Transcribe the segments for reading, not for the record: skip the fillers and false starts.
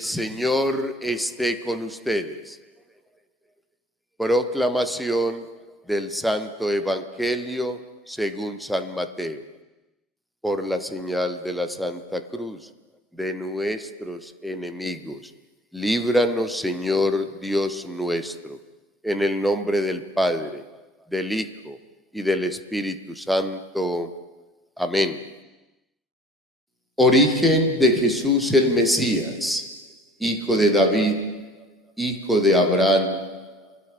El Señor esté con ustedes. Proclamación del Santo Evangelio según San Mateo. Por la señal de la Santa Cruz de nuestros enemigos, líbranos, Señor Dios nuestro, en el nombre del Padre, del Hijo y del Espíritu Santo. Amén. Origen de Jesús el Mesías, hijo de David, hijo de Abraham.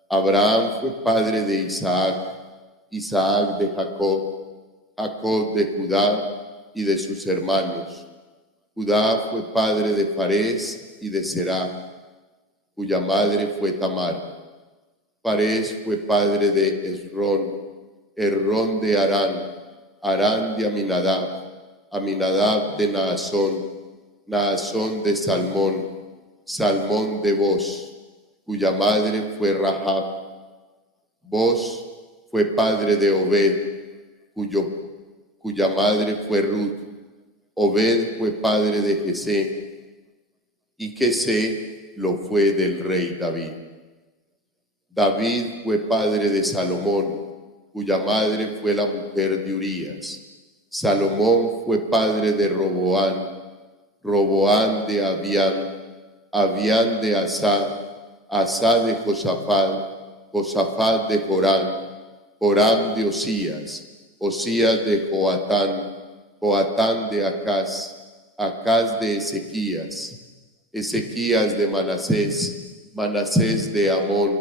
Abraham fue padre de Isaac, Isaac de Jacob, Jacob de Judá y de sus hermanos. Judá fue padre de Farés y de Será, cuya madre fue Tamar. Farés fue padre de Esrón, Esrón de Arán, Arán de Aminadab, Aminadab de Naasón, Naasón de Salmón, Salmón de Boz, cuya madre fue Rahab. Boz fue padre de Obed, cuya madre fue Ruth. Obed fue padre de Jesé, y Jesé lo fue del rey David. David fue padre de Salomón, cuya madre fue la mujer de Urías. Salomón fue padre de Roboán, Roboán de Abián, Abián de Asá, Asá de Josafat, Josafat de Joram, Joram de Osías, Osías de Joatán, Joatán de Acaz, Acaz de Ezequías, Ezequías de Manasés, Manasés de Amón,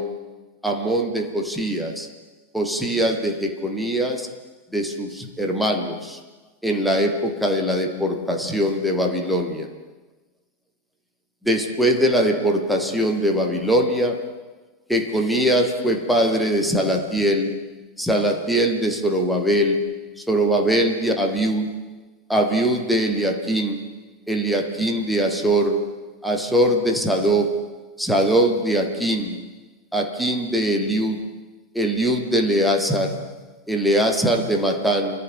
Amón de Josías, Josías de Jeconías, de sus hermanos, en la época de la deportación de Babilonia. Después de la deportación de Babilonia, Jeconías fue padre de Salatiel, Salatiel de Zorobabel, Zorobabel de Abiud, Abiud de Eliaquín, Eliaquín de Azor, Azor de Sadoc, Sadoc de Aquín, Aquín de Eliud, Eliud de Eleazar, Eleazar de Matán,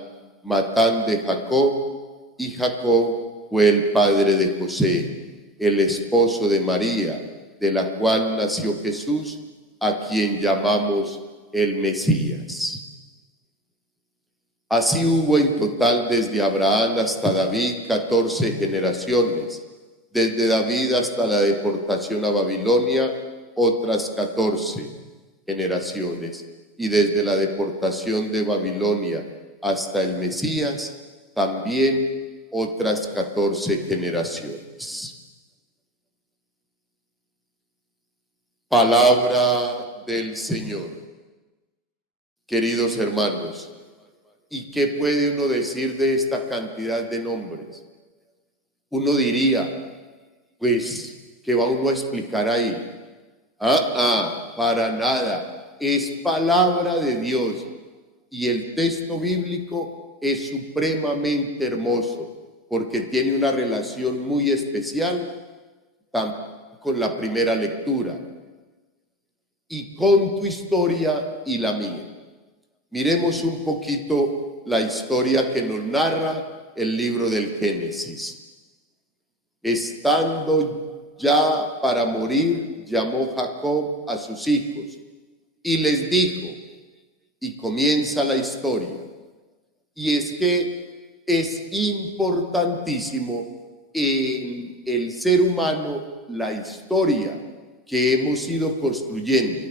Matán de Jacob, y Jacob fue el padre de José, el esposo de María, de la cual nació Jesús, a quien llamamos el Mesías. Así hubo en total desde Abraham hasta David 14 generaciones, desde David hasta la deportación a Babilonia otras 14 generaciones, y desde la deportación de Babilonia hasta el Mesías también otras 14 generaciones. Palabra del Señor. Queridos hermanos, ¿y qué puede uno decir de esta cantidad de nombres? Uno diría, pues, ¿qué va uno a explicar ahí? Para nada. Es palabra de Dios y el texto bíblico es supremamente hermoso porque tiene una relación muy especial con la primera lectura y con tu historia y la mía. Miremos un poquito la historia que nos narra el libro del Génesis. Estando ya para morir, llamó Jacob a sus hijos y les dijo, y comienza la historia, y es que es importantísimo en el ser humano la historia que hemos ido construyendo.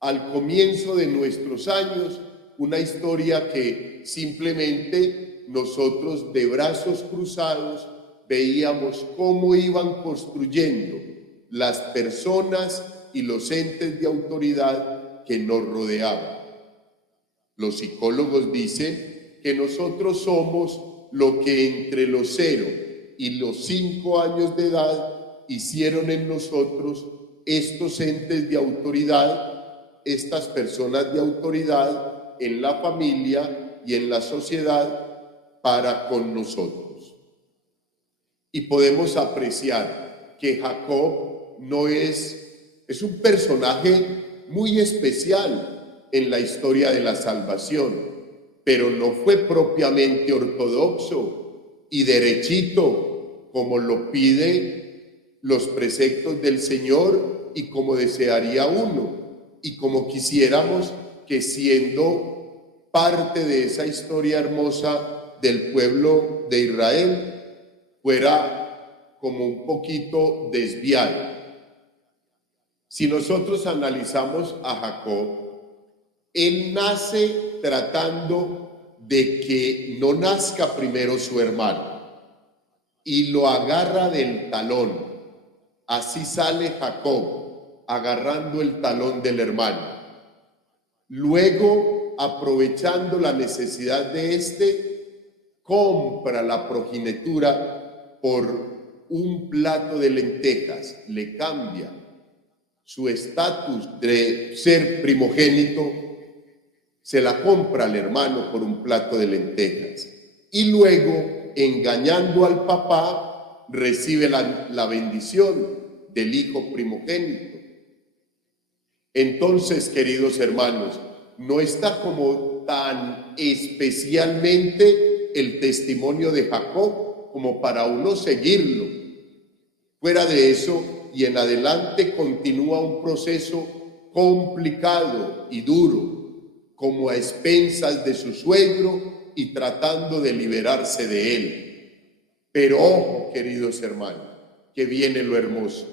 Al comienzo de nuestros años, una historia que simplemente nosotros de brazos cruzados veíamos cómo iban construyendo las personas y los entes de autoridad que nos rodeaban. Los psicólogos dicen que nosotros somos lo que entre los 0 y los 5 años de edad hicieron en nosotros estos entes de autoridad, estas personas de autoridad en la familia y en la sociedad para con nosotros. Y podemos apreciar que Jacob es un personaje muy especial en la historia de la salvación, pero no fue propiamente ortodoxo y derechito como lo pide los preceptos del Señor y como desearía uno, y como quisiéramos que siendo parte de esa historia hermosa del pueblo de Israel, fuera como un poquito desviado. Si nosotros analizamos a Jacob, él nace tratando de que no nazca primero su hermano y lo agarra del talón. Así sale Jacob, agarrando el talón del hermano. Luego, aprovechando la necesidad de compra la progenitura por un plato de lentejas, le cambia su estatus de ser primogénito, se la compra al hermano por un plato de lentejas. Y luego, engañando al papá, recibe la bendición del hijo primogénito. Entonces, queridos hermanos, no está como tan especialmente el testimonio de Jacob como para uno seguirlo. Fuera de eso y en adelante continúa un proceso complicado y duro, como a expensas de su suegro y tratando de liberarse de él. Pero ojo, queridos hermanos, que viene lo hermoso.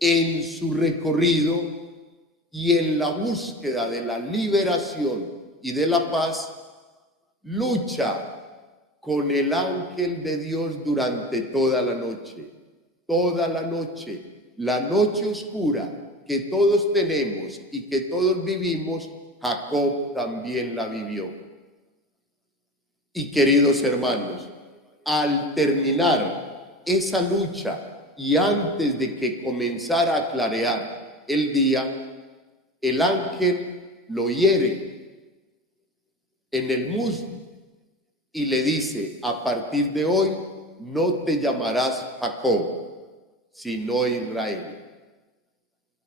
En su recorrido y en la búsqueda de la liberación y de la paz, lucha con el ángel de Dios durante toda la noche. Toda la noche oscura que todos tenemos y que todos vivimos, Jacob también la vivió. Y queridos hermanos, al terminar esa lucha y antes de que comenzara a clarear el día, el ángel lo hiere en el muslo y le dice: a partir de hoy no te llamarás Jacob, sino Israel.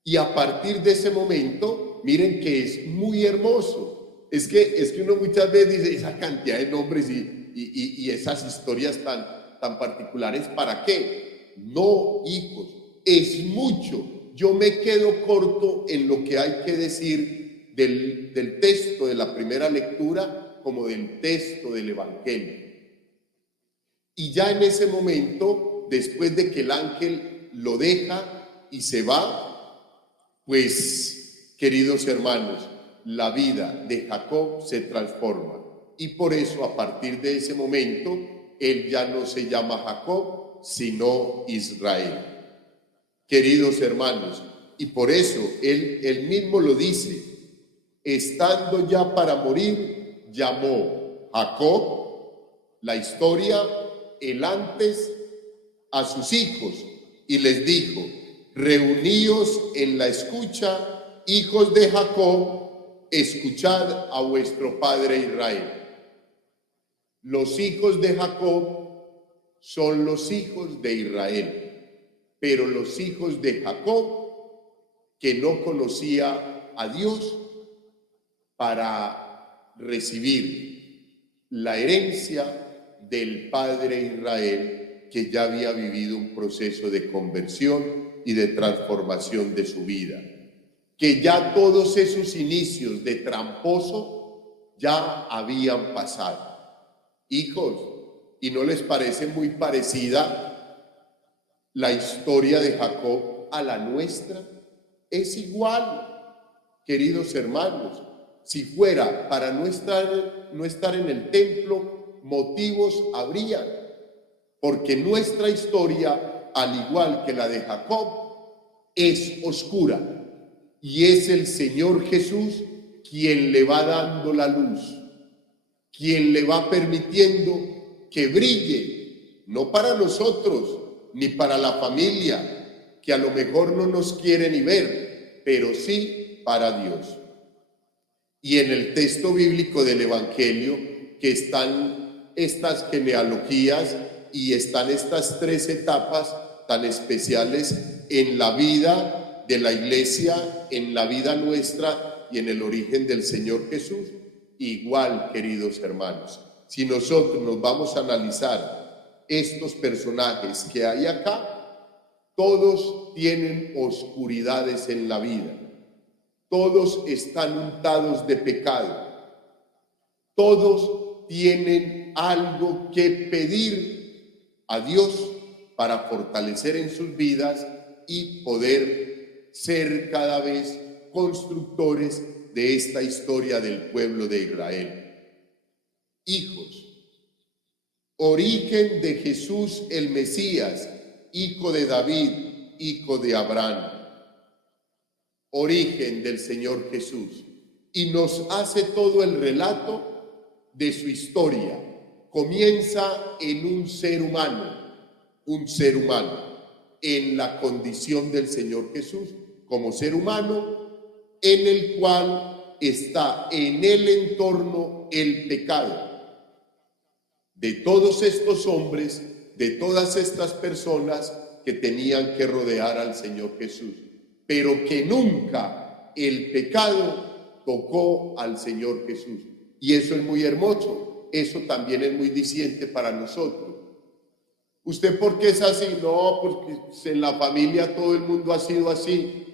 Y a partir de ese momento, miren que es muy hermoso. Es que uno muchas veces dice esa cantidad de nombres y esas historias tan particulares, ¿para qué? No, hijos, es mucho. Yo me quedo corto en lo que hay que decir del texto de la primera lectura como del texto del Evangelio. Y ya en ese momento, después de que el ángel lo deja y se va, pues, queridos hermanos, la vida de Jacob se transforma. Y por eso, a partir de ese momento, él ya no se llama Jacob, sino Israel. Queridos hermanos, y por eso él mismo lo dice, estando ya para morir, llamó Jacob, la historia, el antes, a sus hijos y les dijo: reuníos en la escucha, hijos de Jacob, escuchad a vuestro padre Israel. Los hijos de Jacob son los hijos de Israel, pero los hijos de Jacob, que no conocía a Dios, para recibir la herencia del padre Israel, que ya había vivido un proceso de conversión y de transformación de su vida, que ya todos esos inicios de tramposo ya habían pasado. Hijos, ¿y no les parece muy parecida la historia de Jacob a la nuestra? Es igual, queridos hermanos. Si fuera para no estar en el templo, motivos habrían, porque nuestra historia, al igual que la de Jacob, es oscura, y es el Señor Jesús quien le va dando la luz, quien le va permitiendo que brille, no para nosotros, ni para la familia, que a lo mejor no nos quiere ni ver, pero sí para Dios. Y en el texto bíblico del Evangelio, que están estas genealogías y están estas 3 etapas tan especiales en la vida de la iglesia, en la vida nuestra y en el origen del Señor Jesús. Igual, queridos hermanos, si nosotros nos vamos a analizar estos personajes que hay acá, Todos tienen oscuridades en la vida. Todos están untados de pecado. Todos tienen algo que pedir a Dios para fortalecer en sus vidas y poder ser cada vez constructores de esta historia del pueblo de Israel. Hijos, origen de Jesús el Mesías, hijo de David, hijo de Abraham. Origen del Señor Jesús. Y nos hace todo el relato de su historia. Comienza en un ser humano, en la condición del Señor Jesús, como ser humano, en el cual está en el entorno el pecado. De todos estos hombres, de todas estas personas que tenían que rodear al Señor Jesús, pero que nunca el pecado tocó al Señor Jesús. Y eso es muy hermoso, eso también es muy diciente para nosotros. ¿Usted por qué es así? No, porque en la familia todo el mundo ha sido así.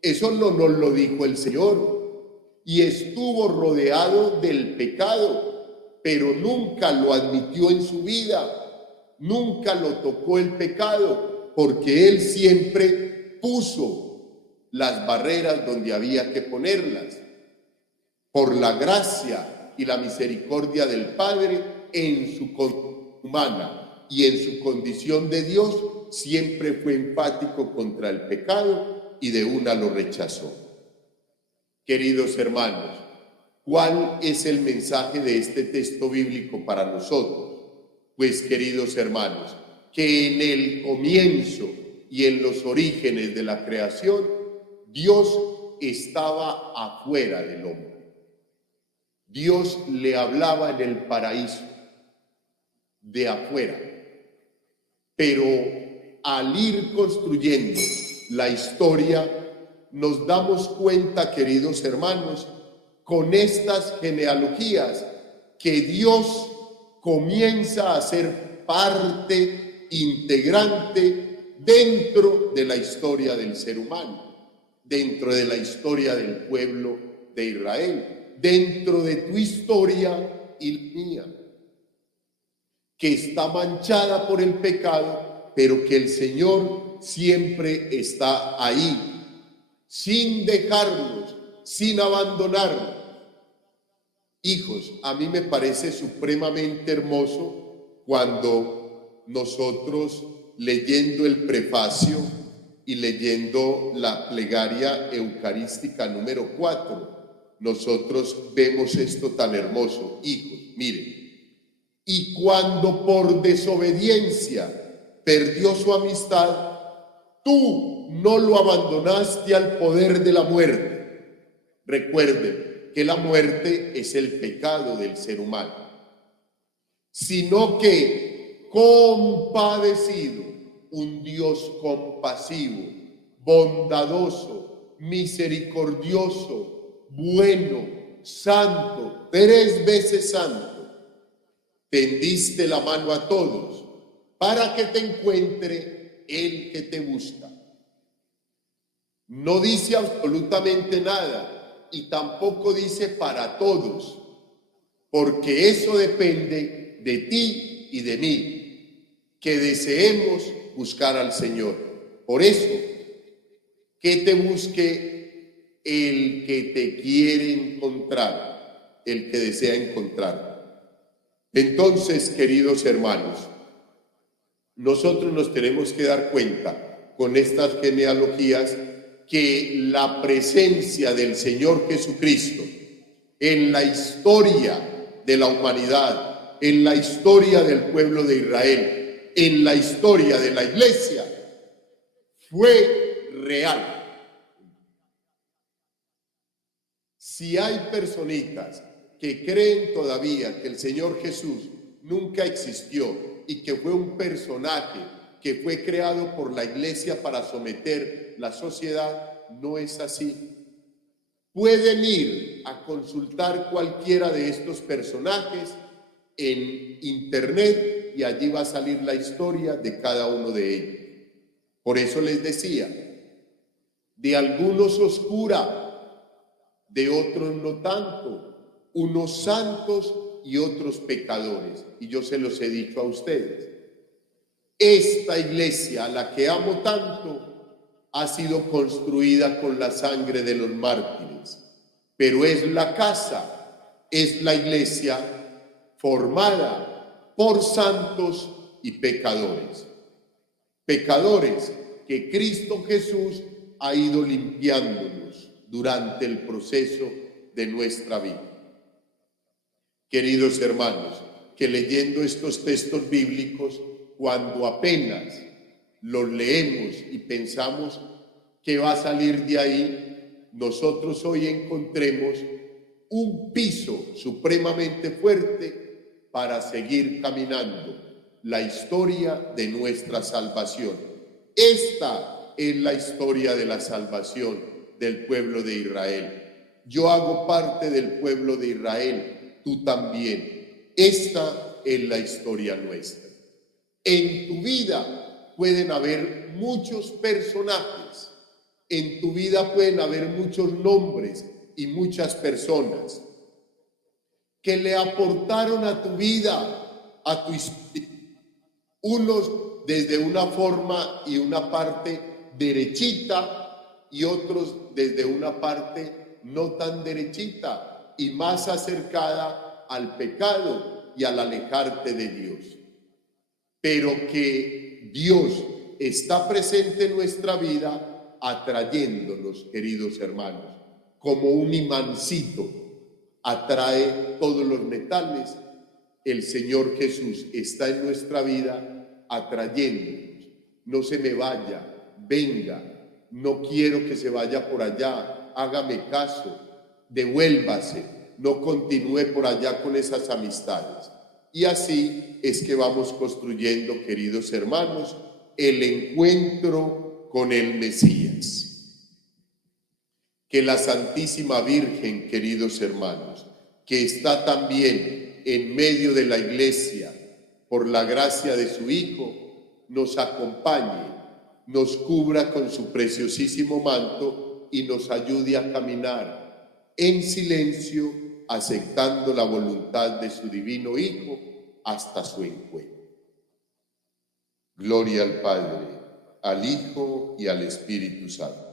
Eso no nos lo dijo el Señor. Y estuvo rodeado del pecado, pero nunca lo admitió en su vida, nunca lo tocó el pecado, porque Él siempre puso las barreras donde había que ponerlas. Por la gracia y la misericordia del Padre, en su condición humana y en su condición de Dios, siempre fue enfático contra el pecado y de una lo rechazó. Queridos hermanos, ¿cuál es el mensaje de este texto bíblico para nosotros? Pues, queridos hermanos, que en el comienzo y en los orígenes de la creación, Dios estaba afuera del hombre. Dios le hablaba en el paraíso, de afuera. Pero al ir construyendo la historia, nos damos cuenta, queridos hermanos, con estas genealogías, que Dios comienza a ser parte integrante dentro de la historia del ser humano, dentro de la historia del pueblo de Israel, dentro de tu historia y la mía, que está manchada por el pecado, pero que el Señor siempre está ahí, sin dejarnos, sin abandonarnos. Hijos, a mí me parece supremamente hermoso cuando nosotros, leyendo el prefacio y leyendo la plegaria eucarística número 4, nosotros vemos esto tan hermoso. Hijos, miren, y cuando por desobediencia perdió su amistad, tú no lo abandonaste al poder de la muerte. Recuerden que la muerte es el pecado del ser humano, sino que compadecido, un Dios compasivo, bondadoso, misericordioso, bueno, santo, 3 veces santo, tendiste la mano a todos para que te encuentre el que te busca. No dice absolutamente nada y tampoco dice para todos, porque eso depende de ti y de mí, que deseemos buscar al Señor. Por eso, que te busque el que te quiere encontrar, el que desea encontrar. Entonces, queridos hermanos, nosotros nos tenemos que dar cuenta con estas genealogías que la presencia del Señor Jesucristo en la historia de la humanidad, en la historia del pueblo de Israel, en la historia de la Iglesia, fue real. Si hay personitas que creen todavía que el Señor Jesús nunca existió y que fue un personaje que fue creado por la Iglesia para someter la sociedad, no es así. Pueden ir a consultar cualquiera de estos personajes en internet y allí va a salir la historia de cada uno de ellos. Por eso les decía, de algunos oscura, de otros no tanto, unos santos y otros pecadores. Y yo se los he dicho a ustedes. Esta iglesia, a la que amo tanto, ha sido construida con la sangre de los mártires, pero es la casa, es la iglesia formada por santos y pecadores. Pecadores que Cristo Jesús ha ido limpiándonos durante el proceso de nuestra vida. Queridos hermanos, que leyendo estos textos bíblicos, cuando apenas los leemos y pensamos que va a salir de ahí, nosotros hoy encontremos un piso supremamente fuerte para seguir caminando la historia de nuestra salvación. Esta es la historia de la salvación del pueblo de Israel. Yo hago parte del pueblo de Israel, tú también. Esta es la historia nuestra. En tu vida pueden haber muchos personajes, en tu vida pueden haber muchos nombres y muchas personas que le aportaron a tu vida, a tu historia, unos desde una forma y una parte derechita y otros desde una parte no tan derechita y más acercada al pecado y al alejarte de Dios. Pero que Dios está presente en nuestra vida atrayéndonos, queridos hermanos, como un imancito atrae todos los metales. El Señor Jesús está en nuestra vida atrayéndonos. No se me vaya, venga, no quiero que se vaya por allá, hágame caso, devuélvase, no continúe por allá con esas amistades. Y así es que vamos construyendo, queridos hermanos, el encuentro con el Mesías. Que la Santísima Virgen, queridos hermanos, que está también en medio de la Iglesia por la gracia de su Hijo, nos acompañe, nos cubra con su preciosísimo manto y nos ayude a caminar en silencio, aceptando la voluntad de su divino Hijo hasta su encuentro. Gloria al Padre, al Hijo y al Espíritu Santo.